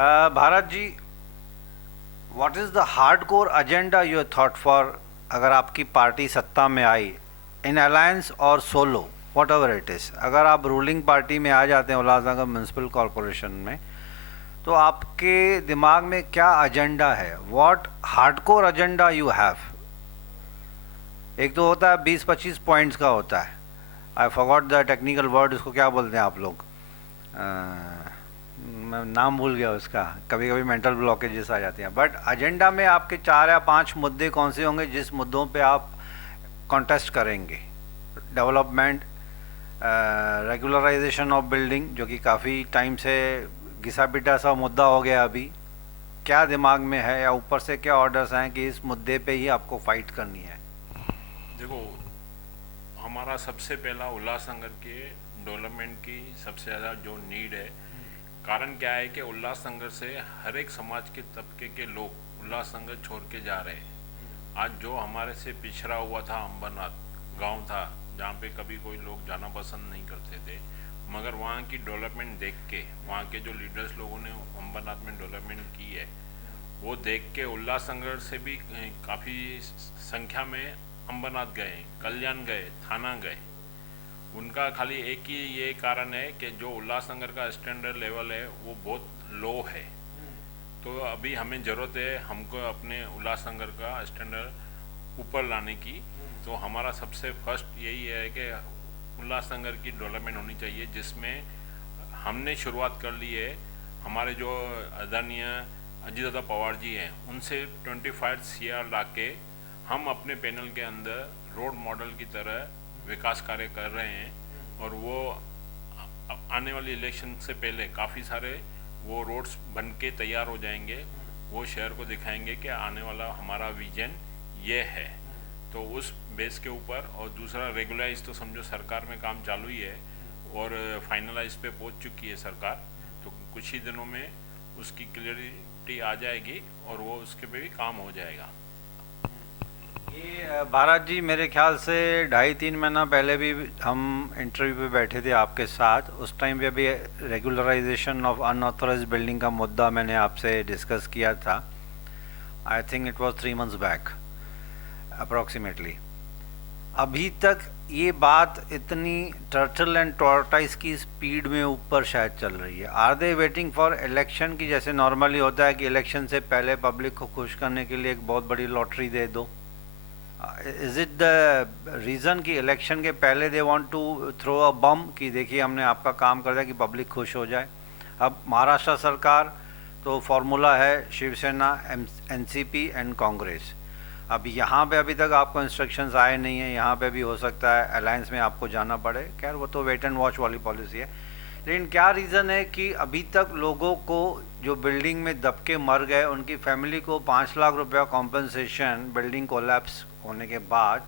Bharat ji, what is the hard core agenda you thought for अगर आपकी party सत्ता में आई, इन अलायंस और solo, whatever it is. अगर आप रूलिंग पार्टी में आ जाते हैं उल्लासनगर म्यूनसिपल कॉरपोरेशन में, तो आपके दिमाग में क्या एजेंडा है? What hard core agenda you have? एक तो होता है 20-25 पॉइंट्स का होता है, I forgot the technical word, उसको क्या बोलते हैं आप लोग? मैं नाम भूल गया उसका, कभी कभी मेंटल ब्लॉकेजेस आ जाती हैं। बट एजेंडा में आपके 4 या 5 मुद्दे कौन से होंगे जिस मुद्दों पे आप कॉन्टेस्ट करेंगे? डेवलपमेंट, रेगुलराइजेशन ऑफ बिल्डिंग, जो कि काफ़ी टाइम से घिसा पिटा सा मुद्दा हो गया, अभी क्या दिमाग में है, या ऊपर से क्या ऑर्डर्स हैं कि इस मुद्दे पे ही आपको फाइट करनी है? देखो, हमारा सबसे पहला उल्लासनगर के डेवलपमेंट की सबसे ज़्यादा जो नीड है, कारण क्या है कि उल्लासनगर से हर एक समाज के तबके के लोग उल्लासनगर छोड़ के जा रहे हैं। आज जो हमारे से पिछड़ा हुआ था अंबरनाथ गांव था, जहाँ पे कभी कोई लोग जाना पसंद नहीं करते थे, मगर वहाँ की डेवलपमेंट देख के, वहाँ के जो लीडर्स लोगों ने अंबरनाथ में डेवलपमेंट की है, वो देख के उल्लासनगर से भी काफ़ी संख्या में अंबरनाथ गए, कल्याण गए, थाना गए। उनका खाली एक ही ये कारण है कि जो उल्लासनगर का स्टैंडर्ड लेवल है वो बहुत लो है। तो अभी हमें ज़रूरत है हमको अपने उल्लासनगर का स्टैंडर्ड ऊपर लाने की। तो हमारा सबसे फर्स्ट यही है कि उल्लासनगर की डेवलपमेंट होनी चाहिए, जिसमें हमने शुरुआत कर ली है। हमारे जो आदरणीय अजीत दादा पवार जी हैं, उनसे 25 CR ला के हम अपने पैनल के अंदर रोड मॉडल की तरह विकास कार्य कर रहे हैं। और वो आने वाली इलेक्शन से पहले काफ़ी सारे वो रोड्स बन के तैयार हो जाएंगे। वो शहर को दिखाएंगे कि आने वाला हमारा विजन ये है। तो उस बेस के ऊपर, और दूसरा रेगुलाइज तो समझो सरकार में काम चालू ही है और फाइनलाइज पे पहुंच चुकी है सरकार। तो कुछ ही दिनों में उसकी क्लियरिटी आ जाएगी और वो उसके पे भी काम हो जाएगा। ये भारत जी, मेरे ख्याल से 2.5-3 महीना पहले भी हम इंटरव्यू पे बैठे थे आपके साथ। उस टाइम पे भी रेगुलराइजेशन ऑफ अनऑथराइज्ड बिल्डिंग का मुद्दा मैंने आपसे डिस्कस किया था। I think it was 3 months back approximately. अभी तक ये बात इतनी टर्टल एंड टॉर्टाइस की स्पीड में ऊपर शायद चल रही है। Are they waiting for election की, जैसे नॉर्मली होता है कि इलेक्शन से पहले पब्लिक को खुश करने के लिए एक बहुत बड़ी लॉटरी दे दो? इज इट द रीज़न कि इलेक्शन के पहले दे वांट टू थ्रो अ बम कि देखिए हमने आपका काम कर दिया कि पब्लिक खुश हो जाए? अब महाराष्ट्र सरकार तो फॉर्मूला है शिवसेना, एनसीपी एंड कांग्रेस। अब यहाँ पे अभी तक आपको इंस्ट्रक्शंस आए नहीं हैं, यहाँ पे भी हो सकता है अलायंस में आपको जाना पड़े। खैर वो तो वेट एंड वॉच वाली पॉलिसी है। लेकिन क्या रीज़न है कि अभी तक लोगों को जो बिल्डिंग में दबके मर गए, उनकी फैमिली को 5 लाख रुपया कॉम्पनसेशन बिल्डिंग कोलैप्स होने के बाद,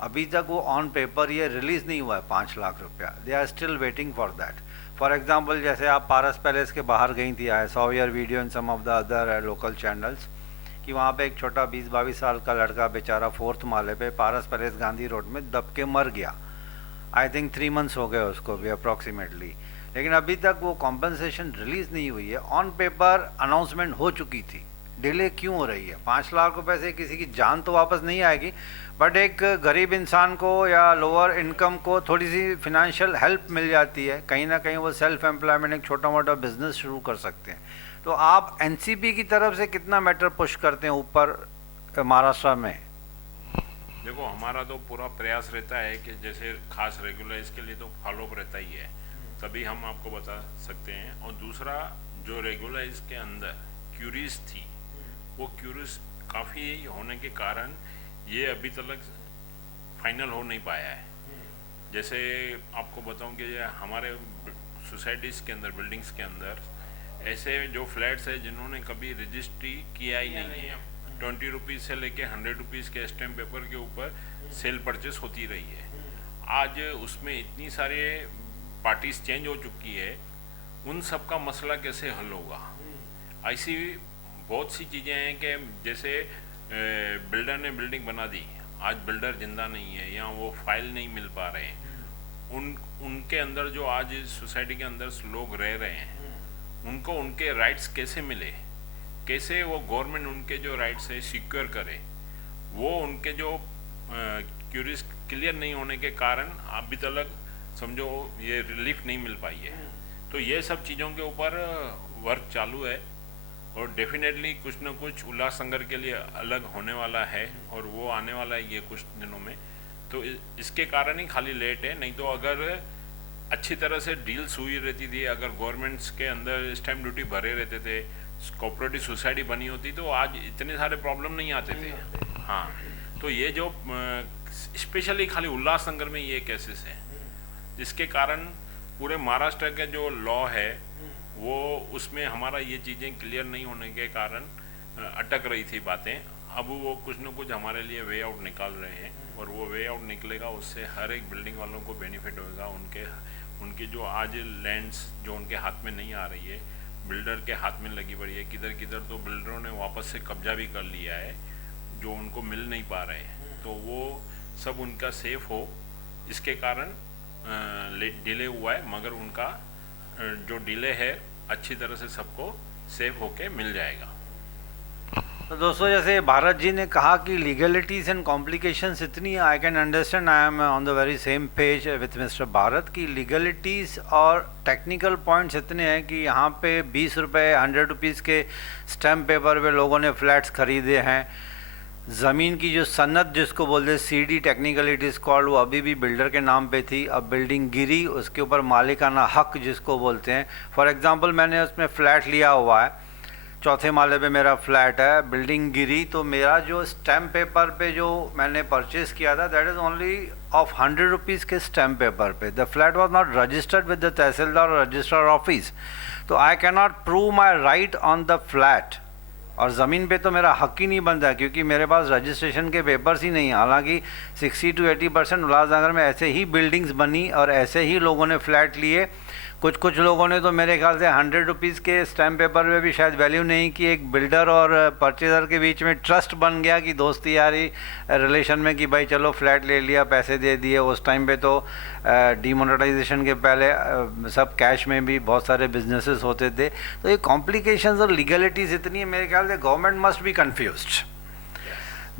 अभी तक वो ऑन पेपर ये रिलीज़ नहीं हुआ है 5 लाख रुपया। They are still waiting for that. For example, जैसे आप पारस पैलेस के बाहर गई थी, I saw your video in some of the other local channels, कि वहाँ पे एक छोटा 20-22 साल का लड़का बेचारा 4th माले पे पारस पैलेस गांधी रोड में दब के मर गया। आई थिंक 3 मंथ्स हो गए उसको भी अप्रॉक्सीमेटली। लेकिन अभी तक वो कॉम्पनसेशन रिलीज़ नहीं हुई है। ऑन पेपर अनाउंसमेंट हो चुकी थी, डिले क्यों हो रही है? 5 लाख रुपए से किसी की जान तो वापस नहीं आएगी, बट एक गरीब इंसान को या लोअर इनकम को थोड़ी सी फिनेंशियल हेल्प मिल जाती है। कहीं ना कहीं वो सेल्फ एम्प्लॉयमेंट, एक छोटा मोटा बिजनेस शुरू कर सकते हैं। तो आप एनसीपी की तरफ से कितना मैटर पुश करते हैं ऊपर महाराष्ट्र में? देखो, हमारा तो पूरा प्रयास रहता है कि जैसे खास रेगुलाइज के लिए तो फॉलोअप रहता ही है, तभी हम आपको बता सकते हैं। और दूसरा, जो रेगुलाइज के अंदर क्यूरीज थी, वो क्यूरीज काफ़ी होने के कारण ये अभी तक फाइनल हो नहीं पाया है। जैसे आपको बताऊं कि हमारे सोसाइटीज़ के अंदर, बिल्डिंग्स के अंदर ऐसे जो फ्लैट्स है जिन्होंने कभी रजिस्ट्री किया ही नहीं है, 20 रुपीज़ से लेके 100 रुपीज़ के स्टैम्प पेपर के ऊपर सेल परचेस होती रही है। आज उसमें इतनी सारे पार्टीज चेंज हो चुकी है, उन सब का मसला कैसे हल होगा? ऐसी बहुत सी चीज़ें हैं कि जैसे बिल्डर ने बिल्डिंग बना दी, आज बिल्डर जिंदा नहीं है या वो फाइल नहीं मिल पा रहे हैं। उनके अंदर जो आज सोसाइटी के अंदर लोग रह रहे हैं, उनको उनके राइट्स कैसे मिले, कैसे वो गवर्नमेंट उनके जो राइट्स है सिक्योर करे, वो उनके जो क्यूरीज क्लियर नहीं होने के कारण अभी तक समझो ये रिलीफ नहीं मिल पाई है। तो ये सब चीज़ों के ऊपर वर्क चालू है और डेफिनेटली कुछ न कुछ उल्लासनगर के लिए अलग होने वाला है और वो आने वाला है ये कुछ दिनों में। तो इसके कारण ही खाली लेट है, नहीं तो अगर अच्छी तरह से डील्स हुई रहती थी, अगर गवर्नमेंट्स के अंदर स्टैम्प ड्यूटी भरे रहते थे, कोऑपरेटिव सोसाइटी बनी होती तो आज इतने सारे प्रॉब्लम नहीं आते थे। हाँ, तो ये जो स्पेशली खाली उल्लासनगर में ये केसेस है, जिसके कारण पूरे महाराष्ट्र के जो लॉ है वो उसमें हमारा ये चीज़ें क्लियर नहीं होने के कारण अटक रही थी बातें। अब वो कुछ न कुछ हमारे लिए वे आउट निकाल रहे हैं और वो वे आउट निकलेगा, उससे हर एक बिल्डिंग वालों को बेनिफिट होगा। उनके जो आज लैंड्स जो उनके हाथ में नहीं आ रही है, बिल्डर के हाथ में लगी पड़ी है, किधर किधर तो बिल्डरों ने वापस से कब्जा भी कर लिया है जो उनको मिल नहीं पा रहे हैं, तो वो सब उनका सेफ हो, इसके कारण डिले हुआ है। मगर उनका जो डिले है अच्छी तरह से सबको सेफ होके मिल जाएगा। तो दोस्तों, जैसे भारत जी ने कहा कि लीगलिटीज़ एंड कॉम्प्लिकेशंस इतनी, I can understand, I am on the very same page with mister Bharat की लीगलिटीज़ और टेक्निकल पॉइंट्स इतने हैं कि यहाँ पे 20 रुपये 100 रुपीज़ के स्टैम्प पेपर पे लोगों ने फ्लैट्स खरीदे हैं। ज़मीन की जो सनद जिसको बोलते हैं CD technically it is called, वो अभी भी बिल्डर के नाम पे थी। अब बिल्डिंग गिरी, उसके ऊपर मालिकाना हक जिसको बोलते हैं। फॉर एग्जांपल मैंने उसमें फ़्लैट लिया हुआ है, चौथे माले पे मेरा फ्लैट है, बिल्डिंग गिरी तो मेरा जो स्टैम्प पेपर पे जो मैंने परचेज़ किया था that is only of 100 rupees के स्टैम्प पेपर पे। The flat was not registered with the tahsildar और रजिस्ट्रार ऑफिस, तो I can not prove my right on the flat. और ज़मीन पे तो मेरा हक ही नहीं बनता क्योंकि मेरे पास रजिस्ट्रेशन के पेपर्स ही नहीं। हालांकि 60 to 80% उल्लासनगर में ऐसे ही बिल्डिंग्स बनी और ऐसे ही लोगों ने फ्लैट लिए। कुछ लोगों ने तो मेरे ख्याल से 100 रुपीज़ के स्टैम्प पेपर में भी शायद वैल्यू नहीं कि एक बिल्डर और परचेज़र के बीच में ट्रस्ट बन गया कि दोस्ती यारी रिलेशन में कि भाई चलो फ्लैट ले लिया, पैसे दे दिए। उस टाइम पे तो डीमोनेटाइजेशन के पहले सब कैश में भी बहुत सारे बिजनेसेस होते थे। तो ये कॉम्प्लिकेशंस और लीगलिटीज़ इतनी है, मेरे ख्याल से government must be confused.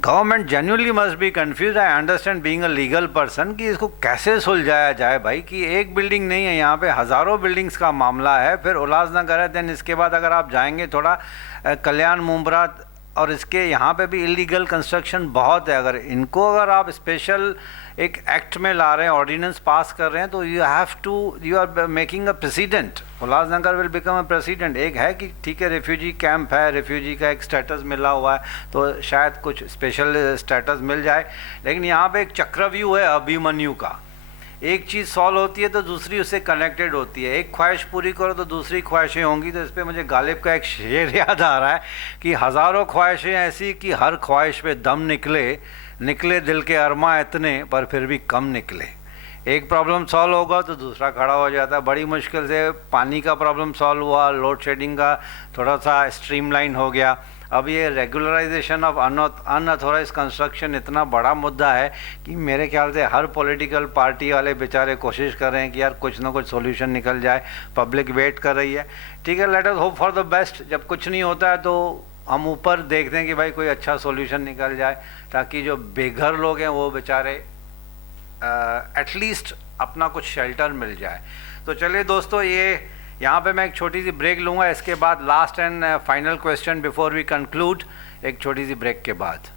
Government genuinely must be confuse. I understand being a legal person कि इसको कैसे सुलझाया जाए भाई, कि एक बिल्डिंग नहीं है, यहाँ पे हज़ारों बिल्डिंग्स का मामला है। फिर उल्लासनगर है, देन इसके बाद अगर आप जाएंगे थोड़ा कल्याण मुंब्रा और इसके यहाँ पे भी इलीगल कंस्ट्रक्शन बहुत है। अगर इनको अगर आप स्पेशल एक एक्ट में ला रहे हैं, ऑर्डिनेंस पास कर रहे हैं, तो you are making a president. Ulhasnagar will become a president. एक है कि ठीक है रेफ्यूजी कैंप है, रेफ्यूजी का एक स्टेटस मिला हुआ है तो शायद कुछ स्पेशल स्टेटस मिल जाए, लेकिन यहाँ पे एक चक्रव्यूह है अभिमन्यु का। एक चीज़ सॉल्व होती है तो दूसरी उससे कनेक्टेड होती है। एक ख्वाहिश पूरी करो तो दूसरी ख्वाहिशें होंगी। तो इस पर मुझे गालिब का एक शेर याद आ रहा है कि हज़ारों ख्वाहिशें ऐसी कि हर ख्वाहिश पे दम निकले दिल के अरमा इतने पर फिर भी कम निकले। एक प्रॉब्लम सॉल्व होगा तो दूसरा खड़ा हो जाता है। बड़ी मुश्किल से पानी का प्रॉब्लम सॉल्व हुआ, लोड शेडिंग का थोड़ा सा स्ट्रीमलाइन हो गया। अब ये रेगुलराइजेशन ऑफ अनऑथोराइज कंस्ट्रक्शन इतना बड़ा मुद्दा है कि मेरे ख्याल से हर पॉलिटिकल पार्टी वाले बेचारे कोशिश कर रहे हैं कि यार कुछ ना कुछ सॉल्यूशन निकल जाए। पब्लिक वेट कर रही है, ठीक है, let us hope for the best. जब कुछ नहीं होता है तो हम ऊपर देखते हैं कि भाई कोई अच्छा सॉल्यूशन निकल जाए, ताकि जो बेघर लोग हैं वो बेचारे एटलीस्ट अपना कुछ शेल्टर मिल जाए। तो चलिए दोस्तों, ये यहाँ पे मैं एक छोटी सी ब्रेक लूँगा, इसके बाद last and final question before we conclude, एक छोटी सी ब्रेक के बाद।